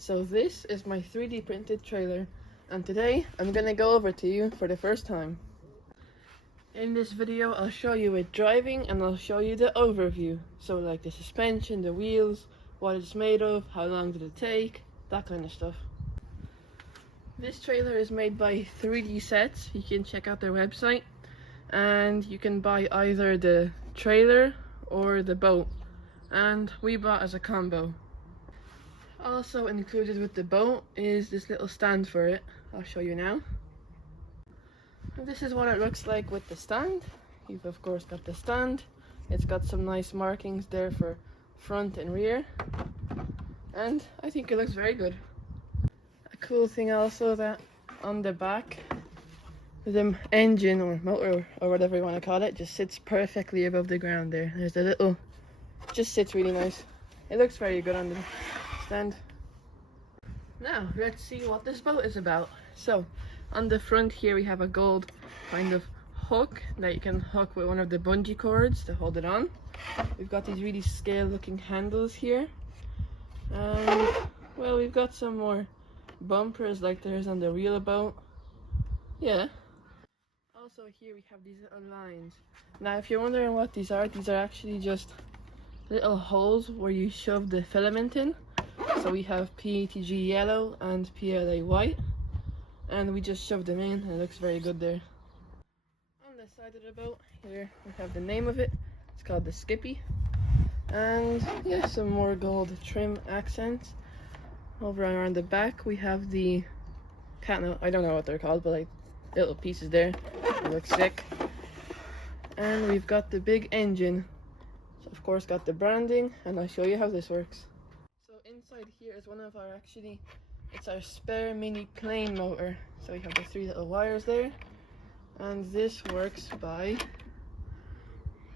So this is my 3D printed trailer, and today I'm gonna go over to you for the first time. In this video I'll show you it driving and I'll show you the overview. So like the suspension, the wheels, what it's made of, how long did it take, that kind of stuff. This trailer is made by 3D Sets. You can check out their website and you can buy either the trailer or the boat, and we bought as a combo. Also included with the boat is this little stand for it. I'll show you now. And this is what it looks like with the stand. You've of course got the stand. It's got some nice markings there for front and rear, and I think it looks very good. A cool thing also that on the back, the engine or motor or whatever you want to call it just sits perfectly above the ground there. There's a little, just sits really nice. It looks very good on the stand. Now let's see what this boat is about. So on the front here we have a gold kind of hook that you can hook with one of the bungee cords to hold it on. We've got these really scale looking handles here, and well, we've got some more bumpers like there's on the real boat. Yeah. Also here we have these little lines. Now if you're wondering what these are actually just little holes where you shove the filament in. So we have PETG yellow and PLA white, and we just shove them in and it looks very good there. On the side of the boat here we have the name of it. It's called the Skippy, and yeah, some more gold trim accents. Over around the back we have the I don't know what they're called, but like little pieces there. It looks sick. And we've got the big engine. So of course got the branding, and I'll show you how this works. So inside here is one of our it's our spare mini plane motor. So we have the 3 little wires there, and this works by,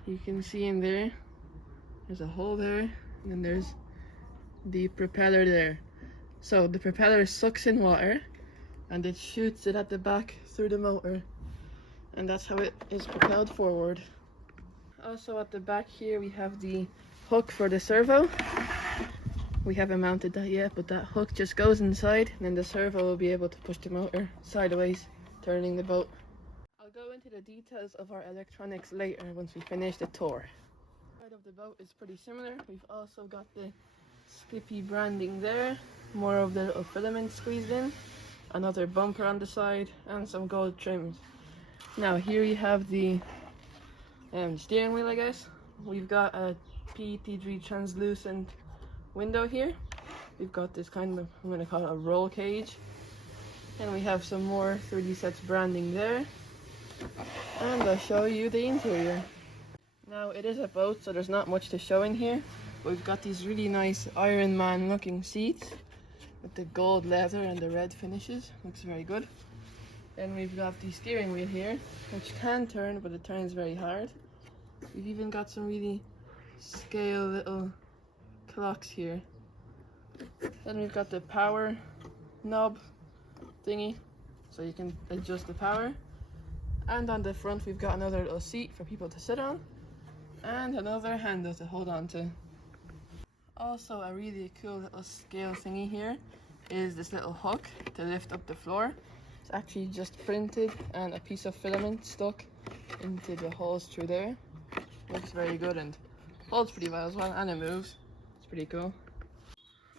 you can see in there's a hole there, and then there's the propeller there. So the propeller sucks in water and it shoots it at the back through the motor, and that's how it is propelled forward. Also at the back here we have the hook for the servo. We haven't mounted that yet, but that hook just goes inside and then the servo will be able to push the motor sideways, turning the boat. I'll go into the details of our electronics later once we finish the tour. The side of the boat is pretty similar. We've also got the Skippy branding there, more of the little filament squeezed in, another bumper on the side, and some gold trims. Now here you have the steering wheel, I guess. We've got a PETG translucent window here. We've got this kind of, I'm going to call it a roll cage, and we have some more 3D Sets branding there, and I'll show you the interior. Now it is a boat, so there's not much to show in here, but we've got these really nice Iron Man looking seats with the gold leather and the red finishes. Looks very good. Then we've got the steering wheel here, which can turn, but it turns very hard. We've even got some really scale little clocks here. Then we've got the power knob thingy, so you can adjust the power. And on the front we've got another little seat for people to sit on, and another handle to hold on to. Also a really cool little scale thingy here is this little hook to lift up the floor. It's actually just printed and a piece of filament stuck into the holes through there. Looks very good and holds pretty well as well, and it moves. It's pretty cool.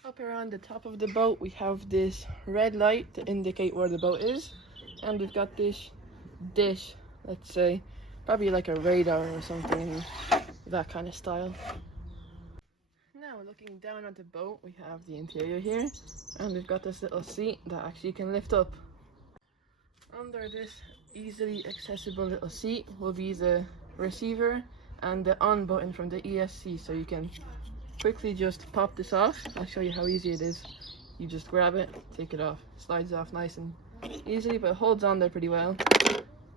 Up around the top of the boat we have this red light to indicate where the boat is, and we've got this dish, let's say probably like a radar or something in that kind of style. Now looking down at the boat we have the interior here, and we've got this little seat that actually can lift up. Under this easily accessible little seat will be the receiver and the on button from the ESC, so you can quickly just pop this off. I'll show you how easy it is. You just grab it, take it off, slides off nice and easily, but it holds on there pretty well.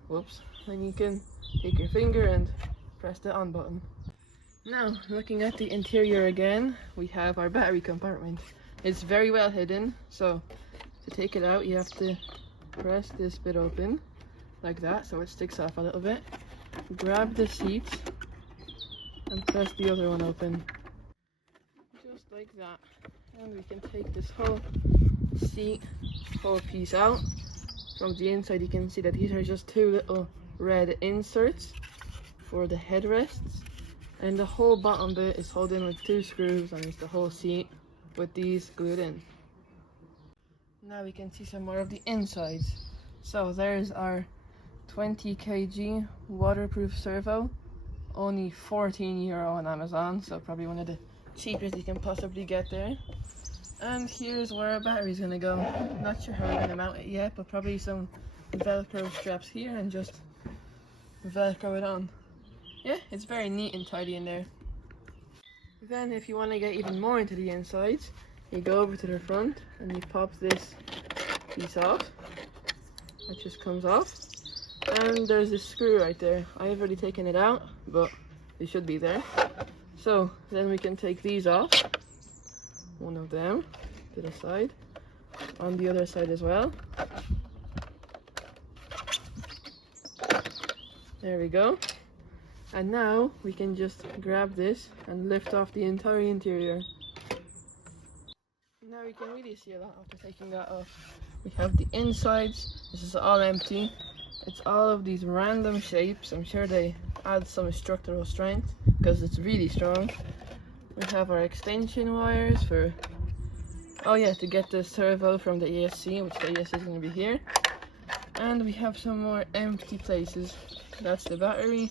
Whoops. Then you can take your finger and press the on button. Now looking at the interior again, we have our battery compartment. It's very well hidden, so to take it out you have to press this bit open like that so it sticks off a little bit. Grab the seats and press the other one open, just like that, And we can take this whole seat, whole piece out. From the inside you can see that these are just two little red inserts for the headrests. And the whole bottom bit is held in with two screws, and it's the whole seat with these glued in. Now we can see some more of the insides. So there's our 20 kg waterproof servo, only €14 on Amazon, so probably one of the cheapest you can possibly get there. And here's where our battery's gonna go. Not sure how we're gonna mount it yet, but probably some Velcro straps here and just Velcro it on. Yeah, it's very neat and tidy in there. Then if you want to get even more into the insides, you go over to the front and you pop this piece off. It just comes off. And there's this screw right there. I've already taken it out, but it should be there. So then we can take these off. One of them to the side, on the other side as well. There we go. And now we can just grab this and lift off the entire interior. Now you can really see a lot after taking that off. We have the insides. This is all empty. It's all of these random shapes. I'm sure they add some structural strength because it's really strong. We have our extension wires for, oh yeah, to get the servo from the ESC, which the ESC is going to be here. And we have some more empty places. That's the battery,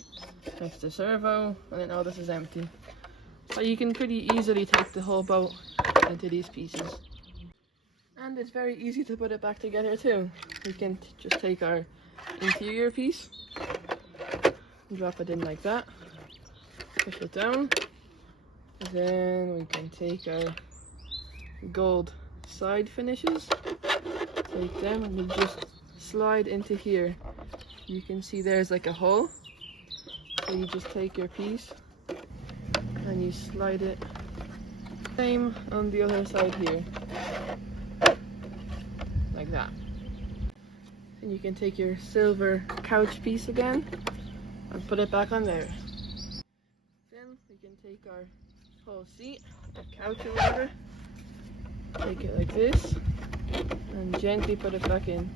that's the servo, and then all this is empty. So you can pretty easily take the whole boat into these pieces. And it's very easy to put it back together too. We can just take our interior piece, drop it in like that, push it down. Then we can take our gold side finishes, take them and we just slide into here. You can see there's like a hole, so you just take your piece and you slide it. Same on the other side here, like that. And you can take your silver couch piece again and put it back on there. Then we can take our whole seat, or couch or whatever, take it like this and gently put it back in.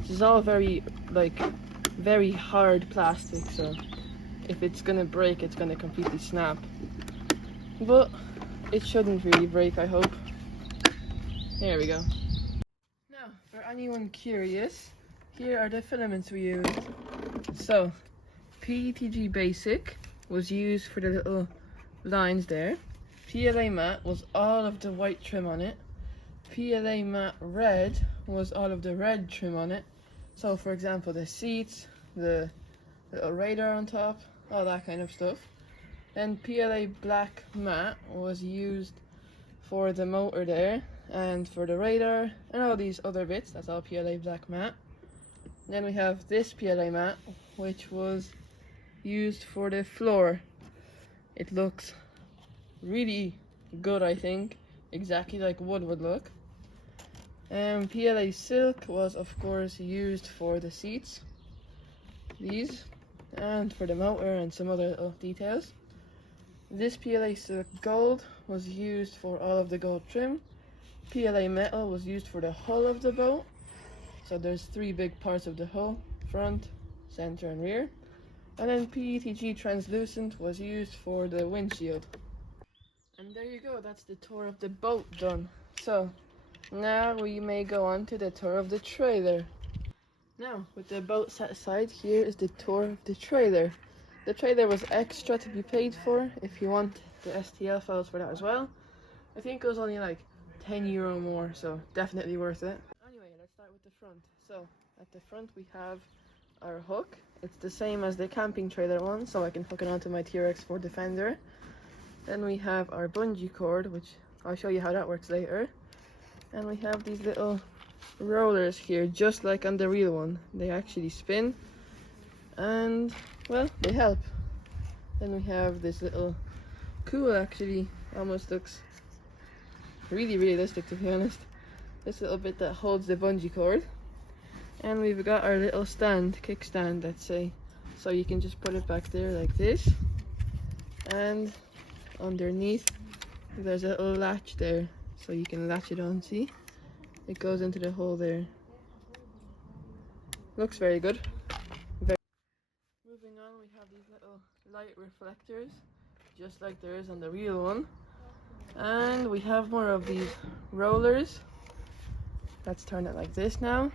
This is all very hard plastic, so if it's gonna break, it's gonna completely snap, but it shouldn't really break, I hope. There we go. Now for anyone curious, here are the filaments we used. So PETG Basic was used for the little lines there. PLA Matte was all of the white trim on it. PLA Matte Red was all of the red trim on it. So for example, the seats, the little radar on top, all that kind of stuff. Then PLA Black Matte was used for the motor there and for the radar and all these other bits. That's all PLA Black Matte. Then we have this PLA Matte, which was used for the floor. It looks really good, I think, exactly like wood would look. PLA Silk was of course used for the seats, these, and for the motor and some other little details. This PLA Silk Gold was used for all of the gold trim. PLA Metal was used for the hull of the boat. So there's three big parts of the hull: front, center and rear. And then PETG Translucent was used for the windshield. And there you go, that's the tour of the boat done. So now we may go on to the tour of the trailer. Now, with the boat set aside, here is the tour of the trailer. The trailer was extra to be paid for if you want the STL files for that as well. I think it was only like €10 more, so definitely worth it. Anyway, let's start with the front. So at the front we have our hook. It's the same as the camping trailer one, so I can hook it onto my TRX4 Defender. Then we have our bungee cord, which I'll show you how that works later. And we have these little rollers here, just like on the real one. They actually spin and, well, they help. Then we have this little cool, actually almost looks really realistic, to be honest, this little bit that holds the bungee cord. And we've got our little stand, kickstand, let's say, so you can just put it back there like this, and underneath there's a little latch there, so you can latch it on. See, it goes into the hole there. Looks very good. Moving on, we have these little light reflectors, just like there is on the real one. And we have more of these rollers. Let's turn it like this now.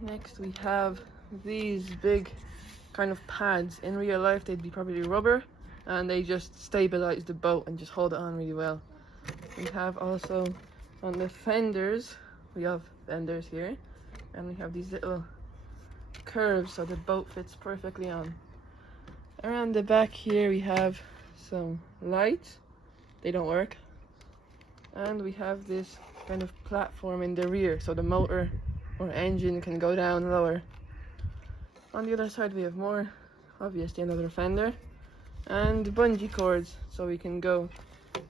Next we have these big kind of pads. In real life they'd be probably rubber, and they just stabilize the boat and just hold it on really well. We have also on the fenders, we have fenders here, and we have these little curves so the boat fits perfectly on. Around the back here we have some lights. They don't work. And we have this kind of platform in the rear so the motor or engine can go down lower. On the other side we have more, obviously another fender, and bungee cords, so we can go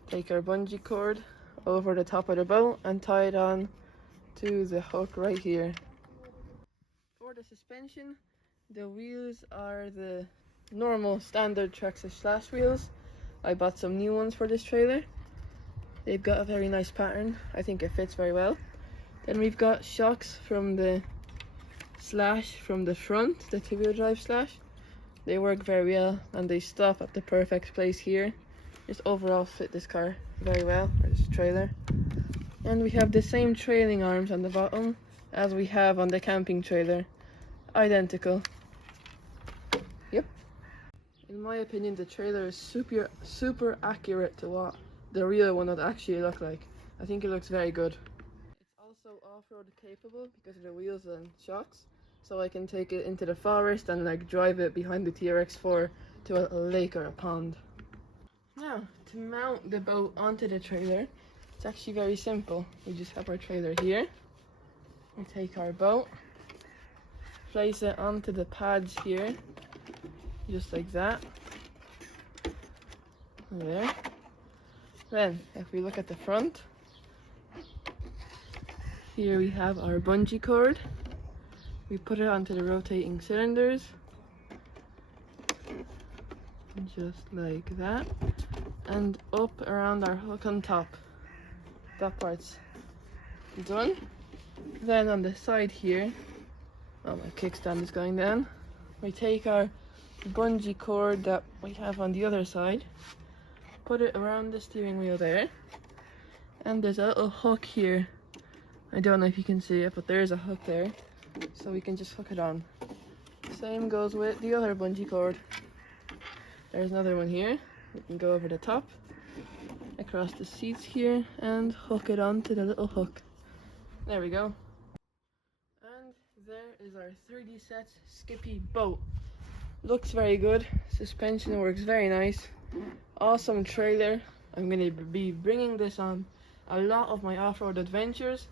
take our bungee cord over the top of the boat and tie it on to the hook right here. For the suspension, the wheels are the normal standard Traxxas slash wheels. I bought some new ones for this trailer. They've got a very nice pattern. I think it fits very well. Then we've got shocks from the slash from the front, the two-wheel drive slash. They work very well and they stop at the perfect place here. Just overall fit this car very well, or this trailer. And we have the same trailing arms on the bottom as we have on the camping trailer. Identical. Yep. In my opinion, the trailer is super accurate to what the real one would actually look like. I think it looks very good. It's also off-road capable because of the wheels and shocks, so I can take it into the forest and like drive it behind the TRX4 to a lake or a pond. Now, to mount the boat onto the trailer, it's actually very simple. We just have our trailer here. We take our boat, place it onto the pads here, just like that. There. Then, if we look at the front, here we have our bungee cord. We put it onto the rotating cylinders, just like that, and up around our hook on top. That part's done. Then on the side here, oh, my kickstand is going down. We take our bungee cord that we have on the other side, put it around the steering wheel there, and there's a little hook here. I don't know if you can see it, but there is a hook there, so we can just hook it on. Same goes with the other bungee cord. There's another one here. We can go over the top, across the seats here, and hook it onto the little hook. There we go. And there is our 3D Sets Skippy boat. Looks very good. Suspension works very nice. Awesome trailer. I'm going to be bringing this on a lot of my off-road adventures,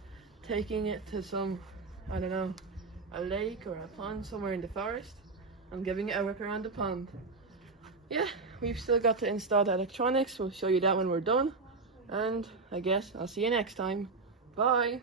taking it to some, I don't know, a lake or a pond somewhere in the forest, and giving it a whip around the pond. Yeah, we've still got to install the electronics. We'll show you that when we're done, and I guess I'll see you next time. Bye!